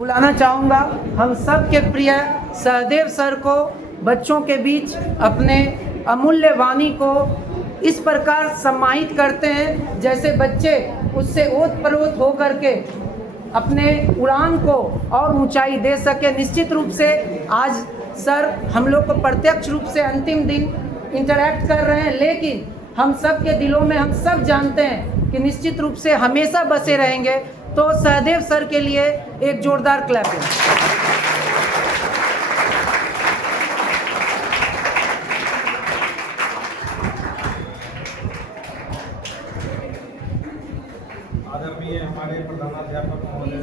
बुलाना चाहूँगा हम सब के प्रिय सहदेव सर को बच्चों के बीच अपने अमूल्य वाणी को इस प्रकार सम्मानित करते हैं जैसे बच्चे उससे ओतप्रोत हो करके अपने उड़ान को और ऊंचाई दे सके। निश्चित रूप से आज सर हम लोग को प्रत्यक्ष रूप से अंतिम दिन इंटरैक्ट कर रहे हैं, लेकिन हम सब के दिलों में हम सब जानते हैं कि निश्चित रूप से हमेशा बसे रहेंगे। तो सहदेव सर के लिए एक जोरदार क्लैपिंग। आदरणीय हमारे प्रधानाध्यापक महोदय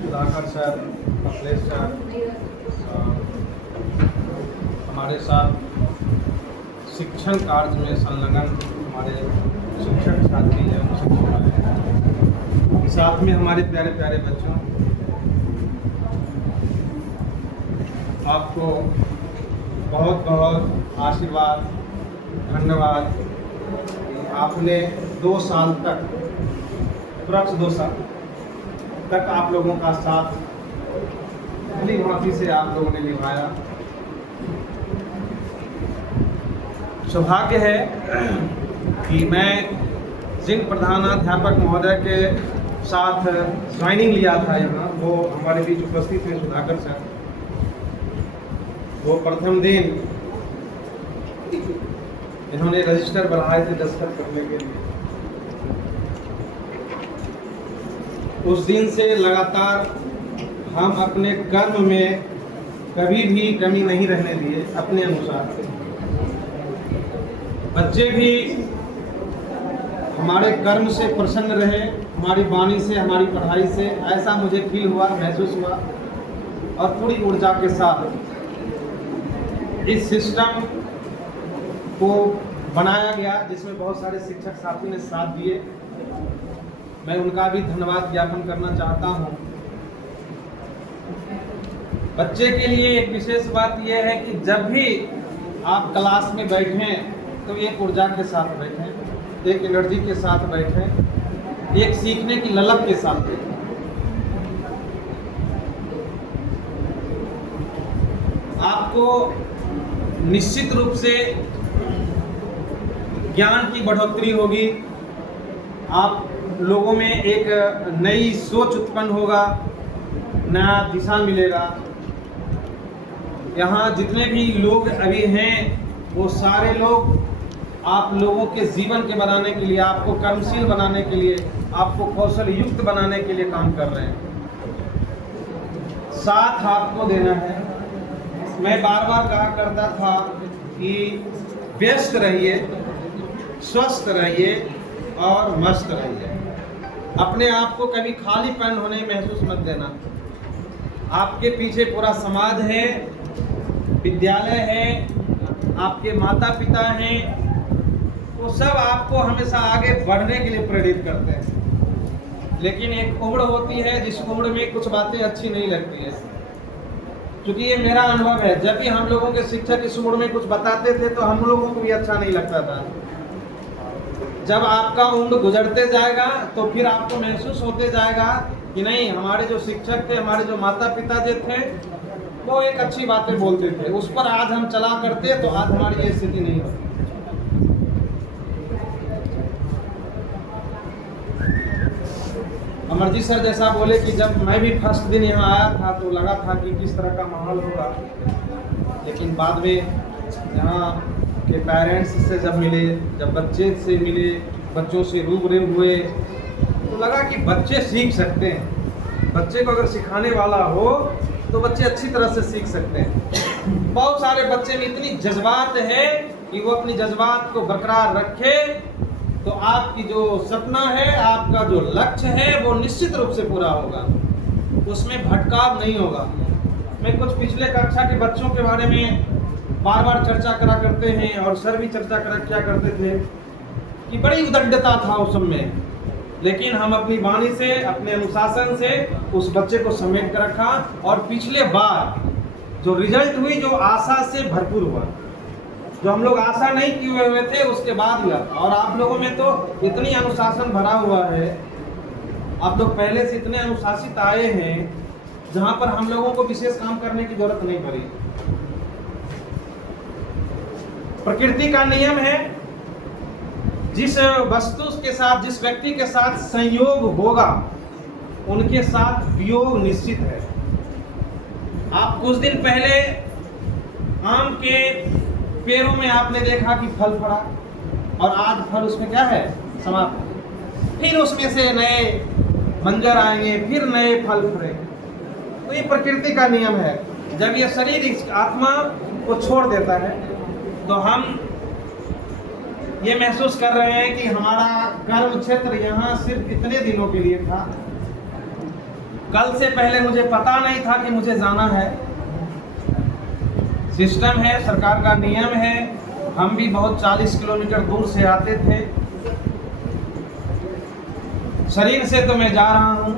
सुधाकर सर, अखिलेश सर, हमारे साथ शिक्षण कार्य में संलग्न हमारे शिक्षक साथी हैं, साथ में हमारे प्यारे प्यारे बच्चों, आपको बहुत बहुत आशीर्वाद, धन्यवाद। आपने 2 साल तक, अप्रॉक्स 2 साल तक आप लोगों का साथ भली भांति से आप लोगों ने निभाया। सौभाग्य है कि मैं जिन प्रधानाध्यापक महोदय के साथ ज्वाइनिंग लिया था यहाँ, वो हमारे बीच उपस्थित हैं सुधाकर सर। वो प्रथम दिन इन्होंने रजिस्टर बढ़ाए थे दस्तखत करने के लिए। उस दिन से लगातार हम अपने कर्म में कभी भी कमी नहीं रहने दिए, अपने अनुसार। बच्चे भी हमारे कर्म से प्रसन्न रहे, हमारी वाणी से, हमारी पढ़ाई से, ऐसा मुझे फील हुआ, महसूस हुआ। और पूरी ऊर्जा के साथ इस सिस्टम को बनाया गया जिसमें बहुत सारे शिक्षक साथी ने साथ दिए। मैं उनका भी धन्यवाद ज्ञापन करना चाहता हूँ। बच्चे के लिए एक विशेष बात यह है कि जब भी आप क्लास में बैठें तो एक ऊर्जा के साथ बैठें, एक एनर्जी के साथ बैठें, एक सीखने की ललक के साथ बैठें। आपको निश्चित रूप से ज्ञान की बढ़ोतरी होगी, आप लोगों में एक नई सोच उत्पन्न होगा, नया दिशा मिलेगा। यहाँ जितने भी लोग अभी हैं वो सारे लोग आप लोगों के जीवन के बनाने के लिए, आपको कर्मशील बनाने के लिए, आपको कौशल युक्त बनाने के लिए काम कर रहे हैं। साथ आपको देना है। मैं बार बार कहा करता था कि व्यस्त रहिए, स्वस्थ रहिए और मस्त रहिए। अपने आप को कभी खालीपन होने महसूस मत देना। आपके पीछे पूरा समाज है, विद्यालय है, आपके माता पिता हैं, वो सब आपको हमेशा आगे बढ़ने के लिए प्रेरित करते हैं। लेकिन एक उम्र होती है जिस उम्र में कुछ बातें अच्छी नहीं लगती है। क्योंकि ये मेरा अनुभव है, जब भी हम लोगों के शिक्षक इस उम्र में कुछ बताते थे तो हम लोगों को भी अच्छा नहीं लगता था। जब आपका उम्र गुजरते जाएगा तो फिर आपको महसूस होते जाएगा कि नहीं, हमारे जो शिक्षक थे, हमारे जो माता पिता जो थे, वो एक अच्छी बातें बोलते थे, उस पर आज हम चला करते तो आज हमारी ये स्थिति नहीं होती। अमरजीत सर जैसा बोले कि जब मैं भी फर्स्ट दिन यहाँ आया था तो लगा था कि किस तरह का माहौल होगा, लेकिन बाद में यहाँ के पेरेंट्स से जब मिले, जब बच्चे से मिले, बच्चों से रूबरू हुए, तो लगा कि बच्चे सीख सकते हैं। बच्चे को अगर सिखाने वाला हो तो बच्चे अच्छी तरह से सीख सकते हैं। बहुत सारे बच्चे में इतनी जज्बात है कि वो अपनी जज्बात को बरकरार रखे तो आपकी जो सपना है, आपका जो लक्ष्य है, वो निश्चित रूप से पूरा होगा, उसमें भटकाव नहीं होगा। मैं कुछ पिछले कक्षा के बच्चों के बारे में बार बार चर्चा करा करते हैं और सर भी चर्चा किया करते थे कि बड़ी उद्दंडता था उस समय, लेकिन हम अपनी वाणी से, अपने अनुशासन से उस बच्चे को समेट कर रखा और पिछले बार जो रिजल्ट हुई, जो आशा से भरपूर हुआ, जो हम लोग आशा नहीं किए हुए थे उसके बाद हुआ। और आप लोगों में तो इतनी अनुशासन भरा हुआ है आप लोग पहले से इतने अनुशासित आए हैं जहां पर हम लोगों को विशेष काम करने की जरूरत नहीं पड़ी। प्रकृति का नियम है, जिस वस्तु के साथ, जिस व्यक्ति के साथ संयोग होगा उनके साथ वियोग निश्चित है। आप कुछ दिन पहले आम के पेड़ों में आपने देखा कि फल फड़ा और आज फल उसमें क्या है, समाप्त। फिर उसमें से नए मंजर आएंगे, फिर नए फल फड़ेंगे। तो ये प्रकृति का नियम है। जब ये शरीर इस आत्मा को छोड़ देता है तो हम ये महसूस कर रहे हैं कि हमारा कर्म क्षेत्र यहाँ सिर्फ इतने दिनों के लिए था। कल से पहले मुझे पता नहीं था कि मुझे जाना है। सिस्टम है, सरकार का नियम है। हम भी बहुत 40 किलोमीटर दूर से आते थे। शरीर से तो मैं जा रहा हूँ,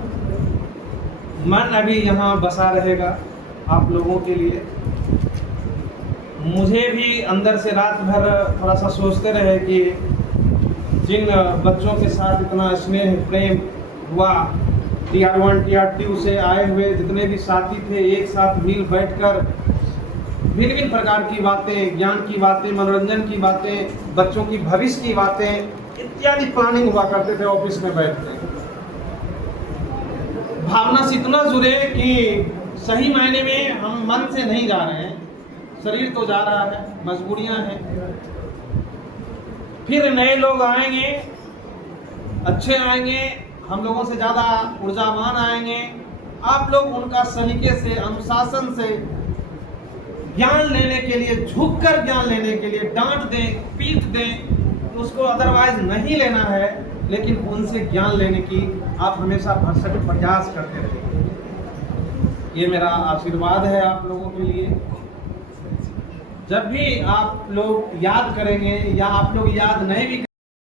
मन अभी यहाँ बसा रहेगा आप लोगों के लिए। मुझे भी अंदर से रात भर थोड़ा सा सोचते रहे कि जिन बच्चों के साथ इतना स्नेह प्रेम हुआ, TR 1 TR 2 से आए हुए जितने भी साथी थे, एक साथ मिल बैठकर भिन्न भिन्न प्रकार की बातें, ज्ञान की बातें, मनोरंजन की बातें, बच्चों की भविष्य की बातें इत्यादि प्लानिंग हुआ करते थे ऑफिस में बैठते। भावना से इतना जुड़े कि सही मायने में हम मन से नहीं जा रहे हैं, शरीर तो जा रहा है, मजबूरियां हैं। फिर नए लोग आएंगे, अच्छे आएंगे, हम लोगों से ज़्यादा ऊर्जावान आएंगे। आप लोग उनका सलीके से, अनुशासन से ज्ञान लेने के लिए, झुककर ज्ञान लेने के लिए डांट दें, पीट दें, उसको अदरवाइज नहीं लेना है, लेकिन उनसे ज्ञान लेने की आप हमेशा भरसक प्रयास करते रहिए। ये मेरा आशीर्वाद है आप लोगों के लिए। जब भी आप लोग याद करेंगे या आप लोग याद नहीं भी